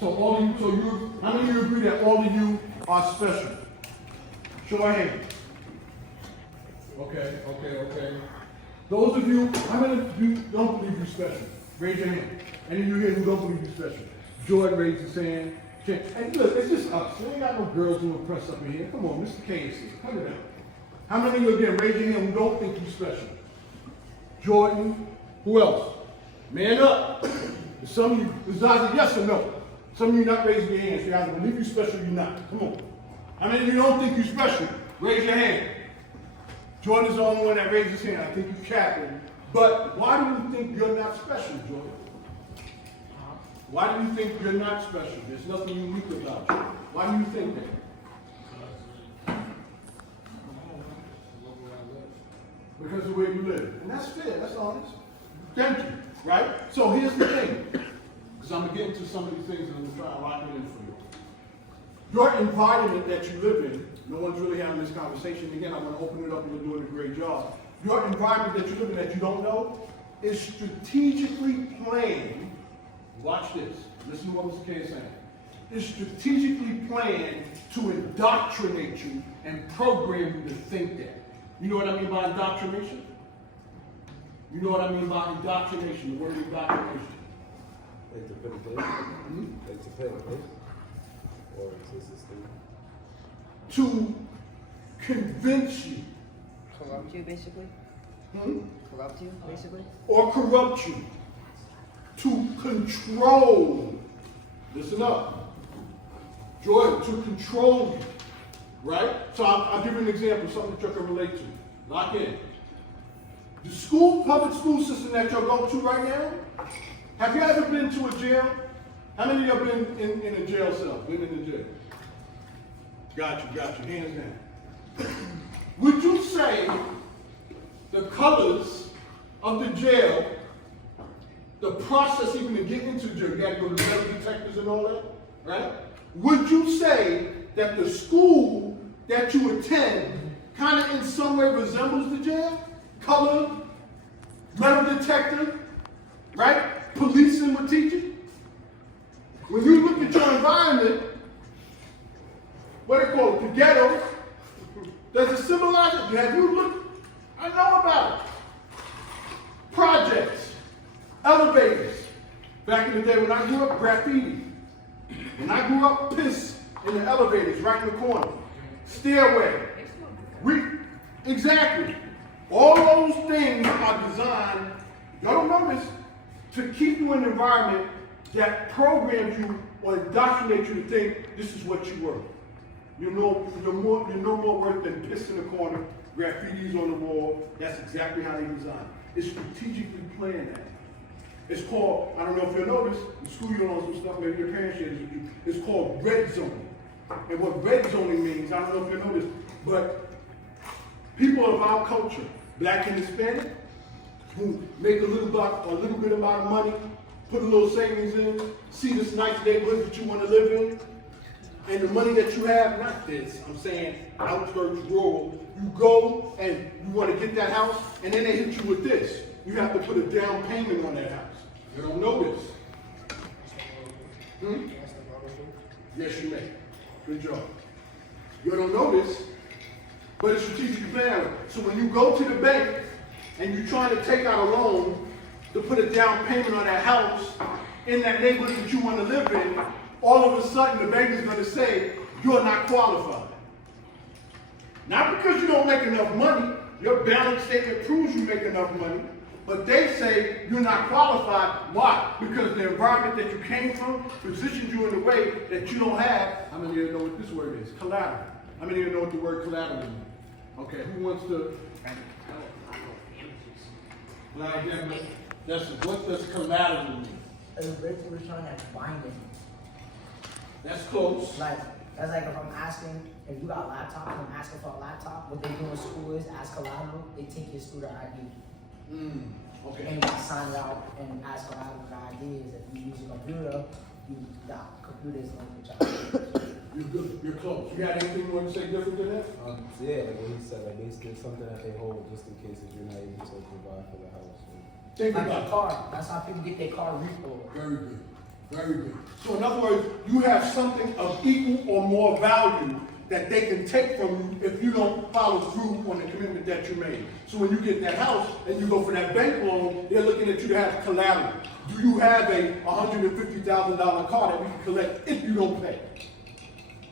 So all of you, how many of you agree that all of you are special? Show of hands. Okay. Those of you, how many of you don't believe you're special? Raise your hand. Any of you here who don't believe you're special? Jordan raised his hand. And look, it's just us. We ain't got no girls who will press up in here. Come on, Mr. Kayode, cut it out. How many of you again, raise your hand, who don't think you're special? Jordan. Who else? Man up. Some of you, it's either yes or no. Some of you not raising your hands. You either believe you're special or you're not. Come on. How many of you don't think you're special? Raise your hand. Jordan's the only one that raised his hand. I think you're capping. But why do you think you're not special, Jordan? Why do you think you're not special? There's nothing unique about you. Why do you think that? Because of the way you live. And that's fair, that's honest. Thank you, right? So here's the thing. Because I'm going to get into some of these things and I'm going to try to lock it in for you. Your environment that you live in, no one's really having this conversation. Again, I'm going to open it up and you're doing a great job. Your environment that you live in that you don't know is strategically planned. Watch this. Listen to what Mr. K is saying. It's strategically planned to indoctrinate you and program you to think that. You know what I mean by indoctrination? You know what I mean by indoctrination, the word indoctrination. Like to put a place? Like to put a place? Or to system? To convince you. Corrupt you, basically? Corrupt you, basically? Or corrupt you. To control. Listen up. Jordan, to control you. Right? So I'll give you an example, something that you can relate to. Lock in. The public school system that you're going to right now, have you ever been to a jail? How many of you have been in a jail cell? Been in the jail? Got you. Hands down. Would you say the colors of the jail, the process even to get into the jail, you got to go to the metal detectors and all that, right? Would you say that the school that you attend kind of in some way resembles the jail? Color, metal detector, right? Policing would teach you. When you look at your environment, what they call it, the ghetto, does it symbolize it? Have you looked? I know about it. Projects, elevators. Back in the day when I grew up, graffiti. When I grew up, piss in the elevators right in the corner. Stairway. Exactly. All those things are designed, y'all don't know this, to keep you in an environment that programs you or indoctrinates you to think this is what you were. You're no more worth than piss in the corner, graffitis on the wall. That's exactly how they design it. It's strategically planned that. It's called, I don't know if you know this, in school you know some stuff, maybe your parents shared this with you. It's called red zoning. And what red zoning means, I don't know if you know this, but people of our culture, black and Hispanic, who make a little bit amount of money, put a little savings in, see this nice neighborhood that you want to live in, and the money that you have, not this, I'm saying outskirts, rural, you go and you want to get that house, and then they hit you with this. You have to put a down payment on that house. You don't know this. Yes, you may. Good job. You don't know this, but it's strategically planned. So when you go to the bank and you're trying to take out a loan to put a down payment on that house in that neighborhood that you want to live in, all of a sudden the bank is going to say, you're not qualified. Not because you don't make enough money, your balance statement proves you make enough money, but they say you're not qualified. Why? Because the environment that you came from positions you in a way that you don't have. How many of you know what this word is? Collateral. How many of you know what the word collateral means? Okay, who wants to? What does collateral mean? It's basically showing that binding. That's close. Like, that's like if I'm asking, if you got a laptop and I'm asking for a laptop, what they do in school is ask collateral, they take your student ID. Okay. And you sign it out and ask collateral for IDs. If you use a computer, you got computers on your job. You're good. You're close. You got anything you want to say different than that? Yeah, like what he said, like basically something that they hold just in case if you're not able to provide for the house. Think Like about a car. That's how people get their car repo. Very good. Very good. So in other words, you have something of equal or more value that they can take from you if you don't follow through on the commitment that you made. So when you get that house and you go for that bank loan, they're looking at you to have collateral. Do you have a $150,000 car that we can collect if you don't pay?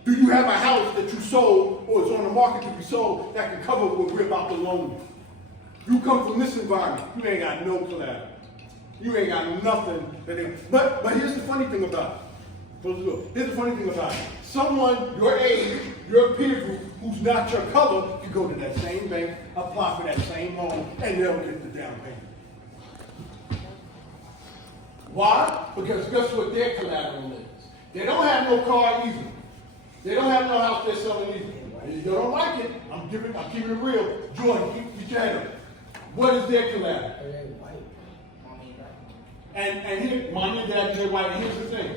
Do you have a house that you sold or is on the market to be sold that can cover what we're about to loan you? You come from this environment, you ain't got no collateral. You ain't got nothing that they, but here's the funny thing about it. Here's the funny thing about it. Someone your age, your peer group, who's not your color, can go to that same bank, apply for that same loan, and they'll get the down payment. Why? Because guess what their collateral is? They don't have no car either. They don't have no house they're selling either. And if you don't like it, I'm keeping it real. Jordan, keep your head up. What is their collateral? And here, mommy and dad, they're white. And here's the thing.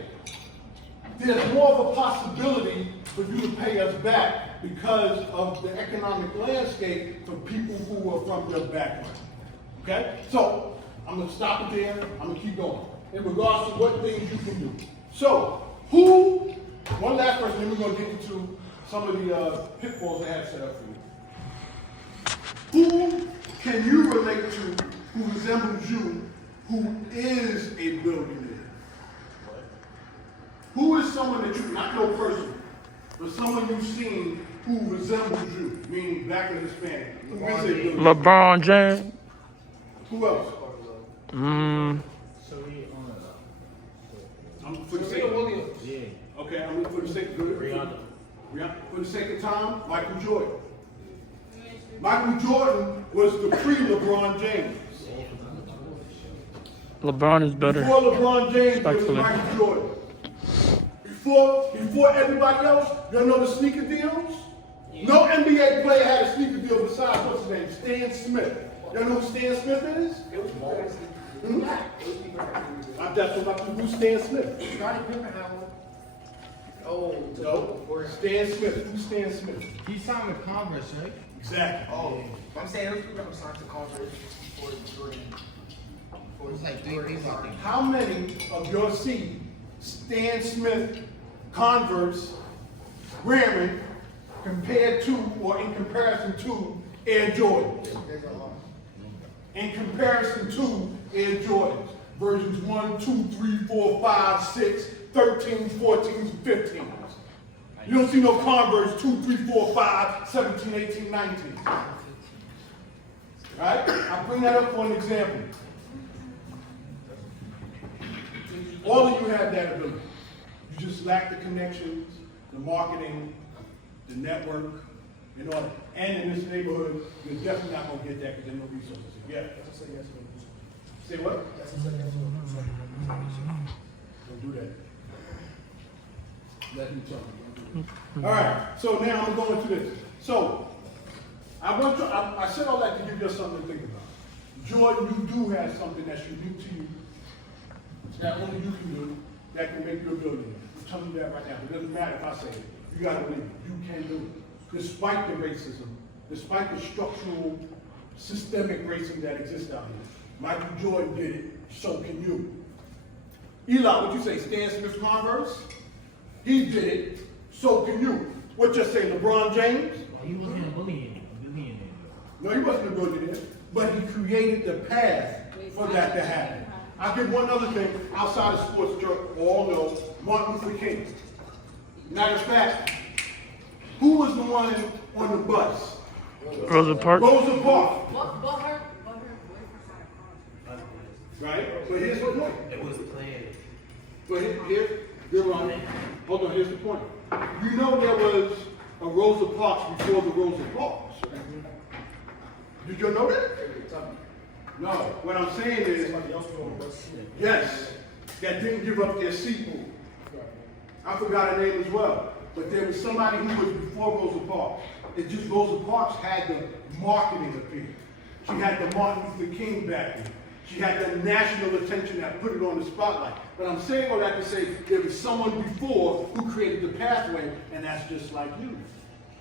There's more of a possibility for you to pay us back because of the economic landscape for people who are from your background. Okay? So, I'm going to stop it there. I'm going to keep going. In regards to what things you can do. So, one last person, then we're going to get into some of the pitfalls I have set up for you. Who can you relate to who resembles you who is a billionaire? Who is someone that you, not no person, but someone you've seen who resembles you, meaning back in his family? Who is a billionaire? LeBron James. Who else? I'm for the sake of okay, I'm for the sake for the sake of time, Michael Jordan. Michael Jordan was the pre-LeBron James. LeBron is better. Before LeBron James was Michael Jordan. Before everybody else, y'all know the sneaker deals? No NBA player had a sneaker deal besides what's his name? Stan Smith. Y'all know who Stan Smith is? That's what who's Stan Smith? No, Stan Smith. Who's Stan Smith? He signed with Congress, right? Exactly. Oh, I'm saying those people that signed to Congress before Jordan. It was like 3 people, I think. How many of your seed Stan Smith converts wearing compared to or in comparison to Air Jordans? In comparison to Air Jordans. Versions 1, 2, 3, 4, 5, 6, 13, 14, 15. You don't see no Converse 2, 3, 4, 5, 17, 18, 19. Right? I bring that up for an example. All of you have that ability. You just lack the connections, the marketing, the network, and all that. And in this neighborhood, you're definitely not going to get that because there are no resources. Yeah. Say what? Don't do that. Let me tell you. All right. So now I'm going to this. So I said all that to give you something to think about. Jordan, you do have something that's unique to you that only you can do that can make you a billionaire. I'm telling you that right now. It doesn't matter if I say it. You got to believe it. You can do it. Despite the racism, despite the structural, systemic racism that exists out here. Michael Jordan did it, so can you. Eli, what you say, Stan Smith Converse? He did it, so can you. What you say, LeBron James? He wasn't a billionaire. No, he wasn't a billionaire, but he created the path for that to happen. I'll give one other thing outside of sports, you all know, Martin Luther King. Matter of fact, who was the one on the bus? Rosa Parks. Rosa Parks. But her Right? But here's the point. It was planned. But you're wrong. Hold on, here's the point. You know there was a Rosa Parks before the Rosa Parks, right? Did you know that? No. What I'm saying is, yes, that didn't give up their seat. I forgot her name as well. But there was somebody who was before Rosa Parks. It just Rosa Parks had the marketing appeal. She had the Martin Luther King backing. She had the national attention that put it on the spotlight. But I'm saying all that to say there was someone before who created the pathway, and that's just like you.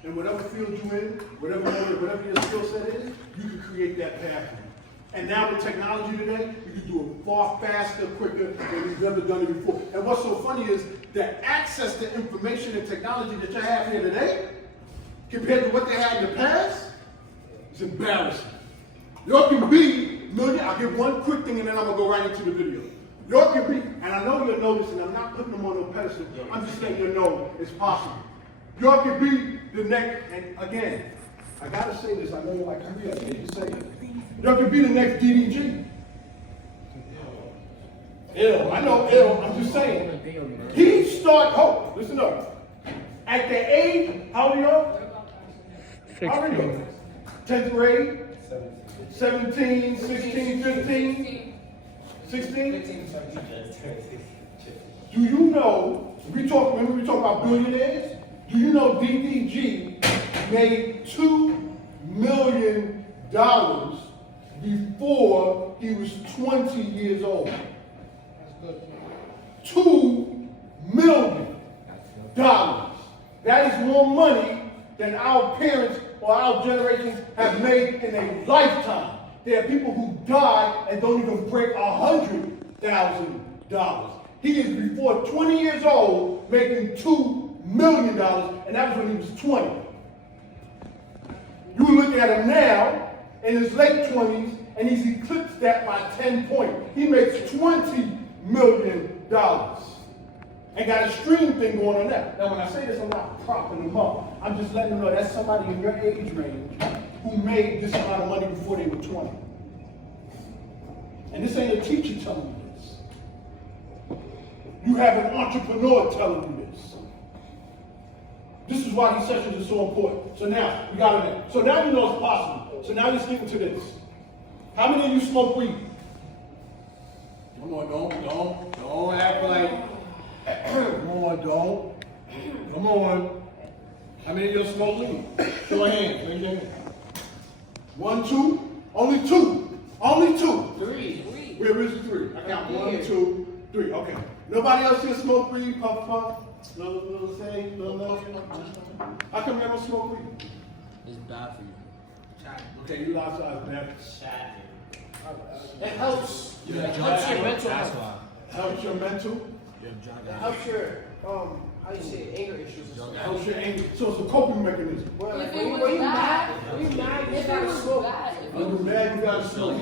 And whatever field you're in, whatever your skill set is, you can create that pathway. And now with technology today, you can do it far faster, quicker than you've ever done it before. And what's so funny is the access to information and technology that you have here today, compared to what they had in the past, is embarrassing. Y'all can be millionaire. I'll give one quick thing and then I'm gonna go right into the video. Y'all can be, and I know you're noticing, I'm not putting them on no pedestal, I'm just letting you know it's possible. Y'all can be the next, and again, I gotta say this, I know you're like, hurry up, you say it. Y'all can be the next DDG. Ill, I know ill, I'm just saying. He started, listen up. At the age, how old are y'all? How old are you? 10th grade? 17, 16, 15? 16? Do you know, remember we talk about billionaires? Do you know DDG made $2 million before he was 20 years old? $2 million. That is more money than our parents or our generations have made in a lifetime. There are people who die and don't even break $100,000. He is before 20 years old making $2 million, and that was when he was 20. You look at him now in his late 20s, and he's eclipsed that by 10 points. He makes $20 million and got a stream thing going on there. Now, when I say this, I'm not propping him up. I'm just letting them know that's somebody in your age range who made this amount of money before they were 20. And this ain't a teacher telling you this. You have an entrepreneur telling you this. This is why these sessions are so important. So now, we got it in. So now you know it's possible. So now let's get into this. How many of you smoke weed? Come on, don't act like, come on, don't. Come on. How many of you smoke weed? Show your hands, raise your hand. 1, 2, only 2. Only 2. 3. Where is the 3? I count 1, 2, 3. Okay. Nobody else here smoke weed? Puff, puff. Little say, little. How come you don't smoke weed? It's bad for you. Okay, you outside is bad. It helps. It helps your mental health. Helps your mental? It helps your, how you say, anger issues. Helps your anger. So it's a coping mechanism. Well, like, If it when was you bad, mad, you if gotta it was smoke. bad, When you're mad, you gotta smoke.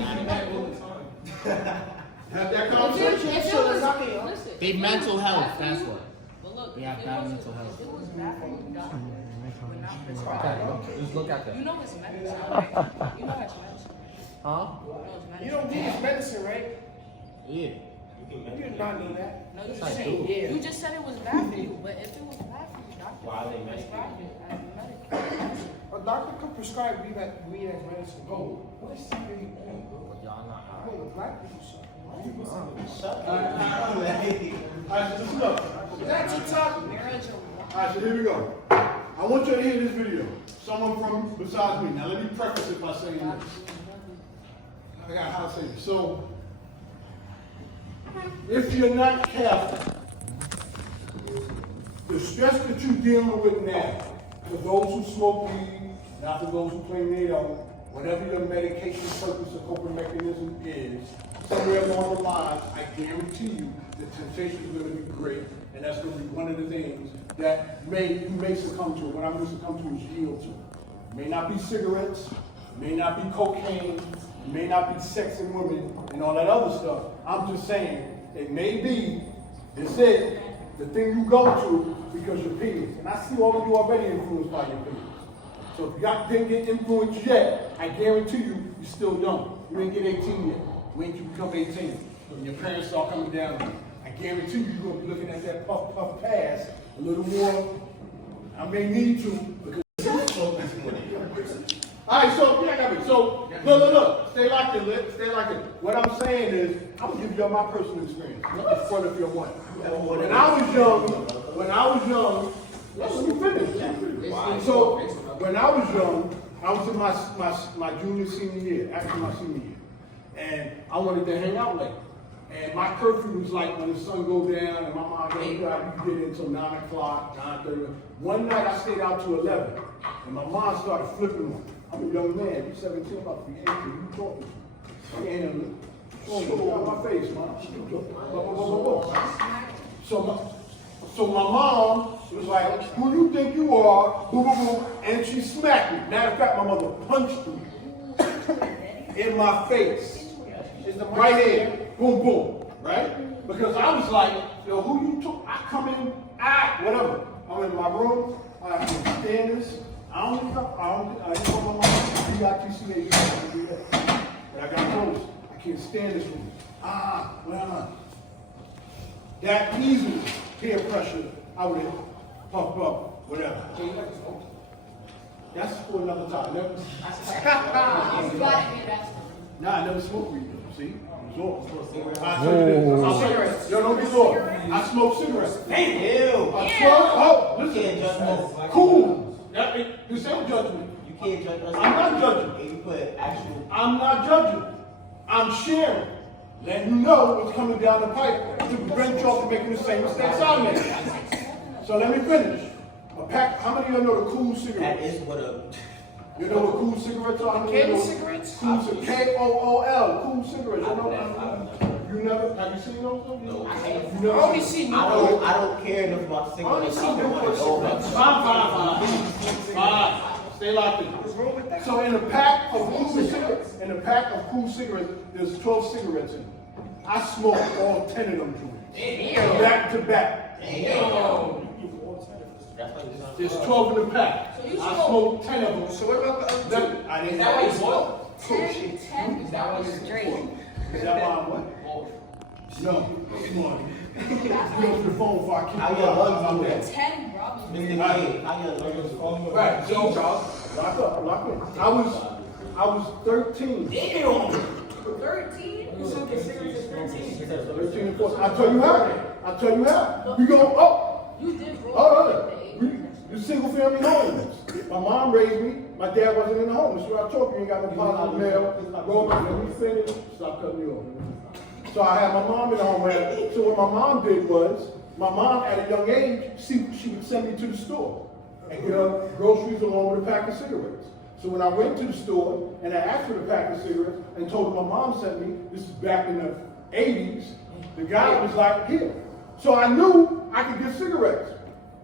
Have that conversation. listen. They mental health, Bad for that's you, what. But look, They have if it bad was- mental health. If it was bad for you, doctor would not prescribe. Just look at that. You know it's medicine, right? You know it's medicine. Huh? You You don't need his medicine, right? Yeah. You did not know that. No, you Yes, I said, do. you just said it was bad for you, but if it was bad for you, doctor would prescribe it as medicine. A doctor could prescribe weed as medicine. Oh, what is he really on, bro? But y'all not I know the black people suck. Alright, so listen up. That's your topic. Alright, so here we go. I want you to hear this video. Someone from besides me. Now let me preface it by saying this. I got how to say this. So, if you're not careful, the stress that you're dealing with now, for those who smoke weed, not for those who claim they don't, whatever your medication purpose or coping mechanism is, somewhere along the line, I guarantee you the temptation is going to be great, and that's going to be one of the things that you may succumb to. What I'm going to succumb to is yield to. It may not be cigarettes, it may not be cocaine, it may not be sex and women and all that other stuff. I'm just saying, it may be, it's it, the thing you go to because your peers. And I see all of you already influenced by your peers. So if you didn't get influenced yet, I guarantee you still don't. You ain't get 18 yet. Wait till you become 18. When your parents start coming down, I guarantee you you're going to be looking at that puff pass a little more. I may need to because alright, so yeah, I got it. So look. Stay like it, Lit. Stay like it. What I'm saying is, I'm gonna give y'all my personal experience in front of your one. When I was young, let me finish. So when I was young, I was in my junior senior year, actually my senior year, and I wanted to hang out late. And my curfew was like when the sun goes down, and my mom goes, you can get in until 9 o'clock, 9:30. One night I stayed out till 11, and my mom started flipping on me. I'm a young man, you're 17, about to be 18, who you talking to? And on my face, man. So my mom was like, who you think you are? Boo, boo, boo. And she smacked me. Matter of fact, my mother punched me in my face. Right here. Boom, boom. Right? Because I was like, yo, who you took? I come in, whatever. I'm in my room. I can stand this. I didn't know my mom. You got TCA, you got to do that. But I got close. I can't stand this room. Where am I? That easily, peer pressure, I would have puffed up, whatever. That's for another time. Never, I never smoked weed though, see? I'll tell you this. I'll tell you, yo, don't get lost. I smoke cigarettes. Listen, cool. You say I'm judging. You can't judge us. I'm not judging. And you put actual. I'm not judging. I'm sharing. Letting you know what's coming down the pipe to prevent y'all from making the same mistakes I made. So let me finish. A pack, how many of you know the cool cigarettes? That is what a. You know what cool cigarettes are? How many of you know cigarettes? Cool K-O-O-L, cool cigarettes. You know? You never, have you seen those? No. You never I only see I don't care enough about cigarettes. I don't want to know about Fine. Stay locked in. So in a pack of cool cigarettes, there's 12 cigarettes in it. I smoked all 10 of them joints. Back to back. There's 12 in the pack. So you I smoke- smoked 10 of them. So what about the other two? I didn't Is that why you know. smoke? 10 Is that why you straight. Is that why I'm what? No, come on. Get off your phone before I keep How you your up. lungs I'm do there. that? 10 brothers. Mr. King, how your lungs? Right, so lock in. I was 13. 13? You smoking cigarettes at 13? 13 and 14. I'll tell you how. We go, You did roll oh, you single family homes. My mom raised me. My dad wasn't in the home. That's what I told you. You ain't got no positive mail. Go back and we finish. Stop cutting me off. So I had my mom in the home. So what my mom did was, my mom at a young age, she would send me to the store and get her groceries along with a pack of cigarettes. So when I went to the store and I asked for the pack of cigarettes and told her my mom sent me, this is back in the 80s, the guy was like, here. So I knew I could get cigarettes.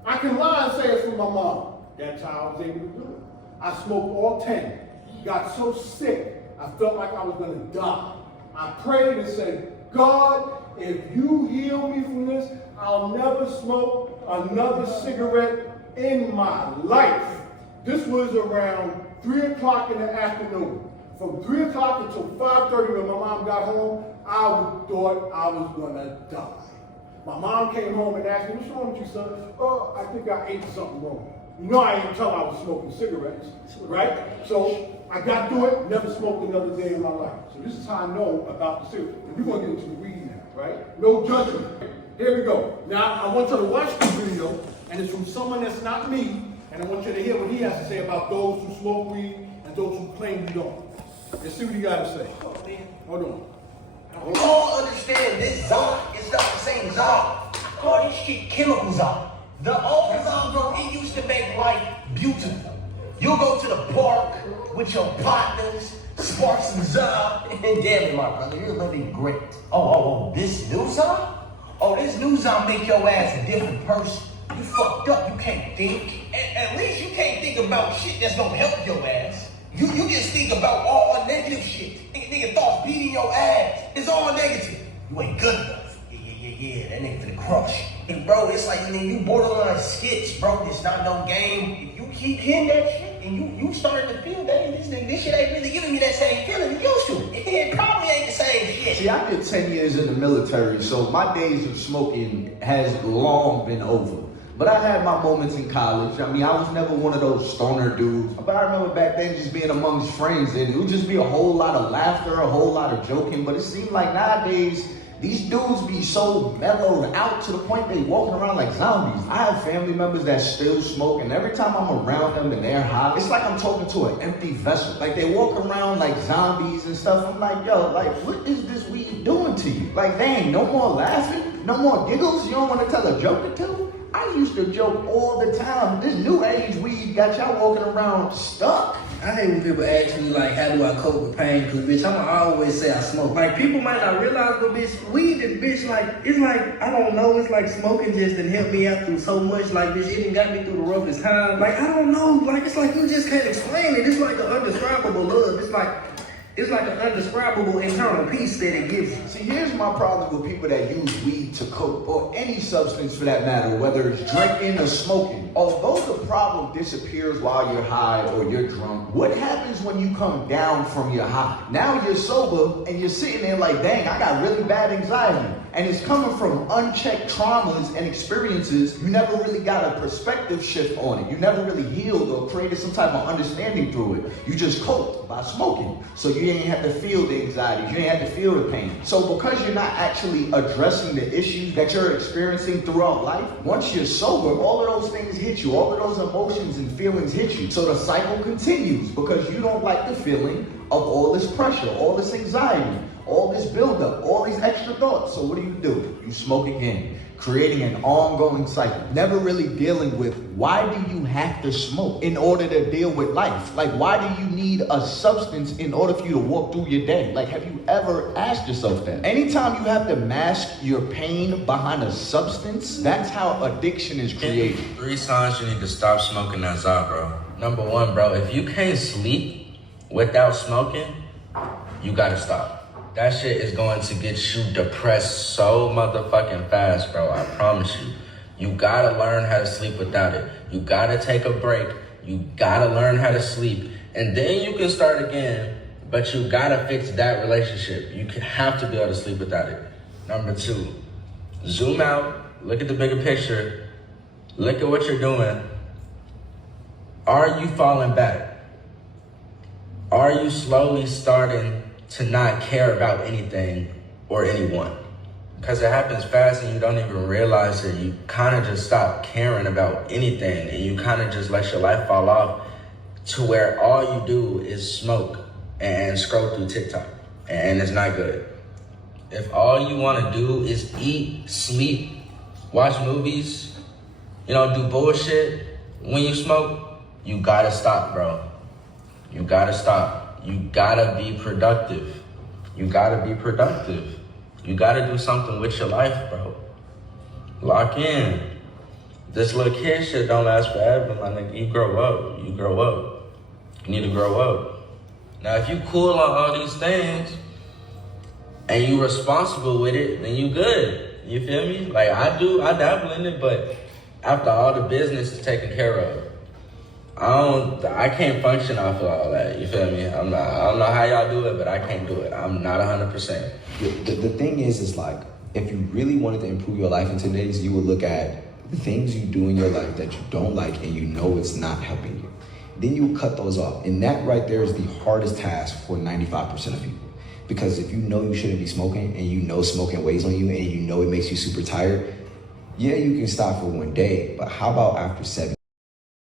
I can lie and say it's from my mom. That's how I was able to do it. I smoked all 10. Got so sick, I felt like I was going to die. I prayed and said, God, if you heal me from this, I'll never smoke another cigarette in my life. This was around 3 o'clock in the afternoon. From 3 o'clock until 5:30 when my mom got home, I thought I was gonna die. My mom came home and asked me, what's wrong with you, son? Oh, I think I ate something wrong. You know I didn't tell I was smoking cigarettes, right? So I got through it, never smoked another day in my life. So this is how I know about the cigarette. And we're gonna get into the weed now, right? No judgment. Here we go. Now I want you to watch the video, and it's from someone that's not me, and I want you to hear what he has to say about those who smoke weed and those who claim you don't. Let's see what he got to say. Hold on. We all understand this zone is not the same zone. All these shit chemicals on. The old zone, bro, it used to make life beautiful. You go to the park with your partners, spark some zone, and damn it, my brother, you're living great. Oh, this new zone? Oh, this new zone make your ass a different person. You fucked up, you can't think. At least you can't think about shit that's gonna help your ass. You just think about all negative shit. Nigga thoughts beating your ass. It's all negative. You ain't good enough. Yeah, that nigga finna crush. And bro, it's like, you borderline skits, bro. It's not no game. If you keep hitting that shit and you starting to feel that, this shit ain't really giving me that same feeling it used to. It probably ain't the same shit. See, I did 10 years in the military, so my days of smoking has long been over. But I had my moments in college. I mean, I was never one of those stoner dudes. But I remember back then just being amongst friends, and it would just be a whole lot of laughter, a whole lot of joking. But it seemed like nowadays, these dudes be so mellowed out to the point they walking around like zombies. I have family members that still smoke, and every time I'm around them and they're high, it's like I'm talking to an empty vessel. Like they walk around like zombies and stuff. I'm like, yo, like, what is this weed doing to you? Like, they ain't no more laughing, no more giggles. You don't want to tell a joke or two? I used to joke all the time. This new age weed got y'all walking around stuck. I hate when people ask me, like, how do I cope with pain? Because, bitch, I always say I smoke. Like, people might not realize, but, bitch, weed is, bitch, like, it's like, I don't know, it's like smoking just done helped me out through so much. Like, bitch, it done got me through the roughest time. Like, I don't know. Like, it's like you just can't explain it. It's like an undescribable love. It's like an undescribable internal peace that it gives you. See, here's my problem with people that use weed to cope, or any substance for that matter, whether it's drinking or smoking. Although the problem disappears while you're high or you're drunk, what happens when you come down from your high? Now you're sober and you're sitting there like, dang, I got really bad anxiety. And it's coming from unchecked traumas and experiences. You never really got a perspective shift on it. You never really healed or created some type of understanding through it. You just coped by smoking. So you didn't have to feel the anxiety. You didn't have to feel the pain. So because you're not actually addressing the issues that you're experiencing throughout life, once you're sober, all of those things hit you. All of those emotions and feelings hit you. So the cycle continues because you don't like the feeling of all this pressure, all this anxiety, all this buildup, all these extra thoughts. So what do? You smoke again, creating an ongoing cycle. Never really dealing with why do you have to smoke in order to deal with life? Like, why do you need a substance in order for you to walk through your day? Like, have you ever asked yourself that? Anytime you have to mask your pain behind a substance, that's how addiction is created. 3 signs you need to stop smoking that's out, bro. Number 1, bro, if you can't sleep without smoking, you gotta stop. That shit is going to get you depressed so motherfucking fast, bro. I promise you. You gotta learn how to sleep without it. You gotta take a break. You gotta learn how to sleep. And then you can start again, but you gotta fix that relationship. You have to be able to sleep without it. Number 2, zoom out, look at the bigger picture, look at what you're doing. Are you falling back? Are you slowly starting to not care about anything or anyone? Because it happens fast and you don't even realize it. You kind of just stop caring about anything and you kind of just let your life fall off to where all you do is smoke and scroll through TikTok, and it's not good. If all you want to do is eat, sleep, watch movies, do bullshit when you smoke, you gotta stop, bro. You gotta stop. You gotta be productive. You gotta be productive. You gotta do something with your life, bro. Lock in. This little kid shit don't last forever, my nigga. You grow up. You grow up. You need to grow up. Now, if you cool on all these things and you responsible with it, then you good. You feel me? Like, I dabble in it, but after all the business is taken care of, I can't function off of all that, you feel me? I don't know how y'all do it, but I can't do it. I'm not 100%. The thing is like, if you really wanted to improve your life in today's, you would look at the things you do in your life that you don't like and you know it's not helping you. Then you cut those off. And that right there is the hardest task for 95% of people. Because if you know you shouldn't be smoking and you know smoking weighs on you and you know it makes you super tired, yeah, you can stop for one day, but how about after 7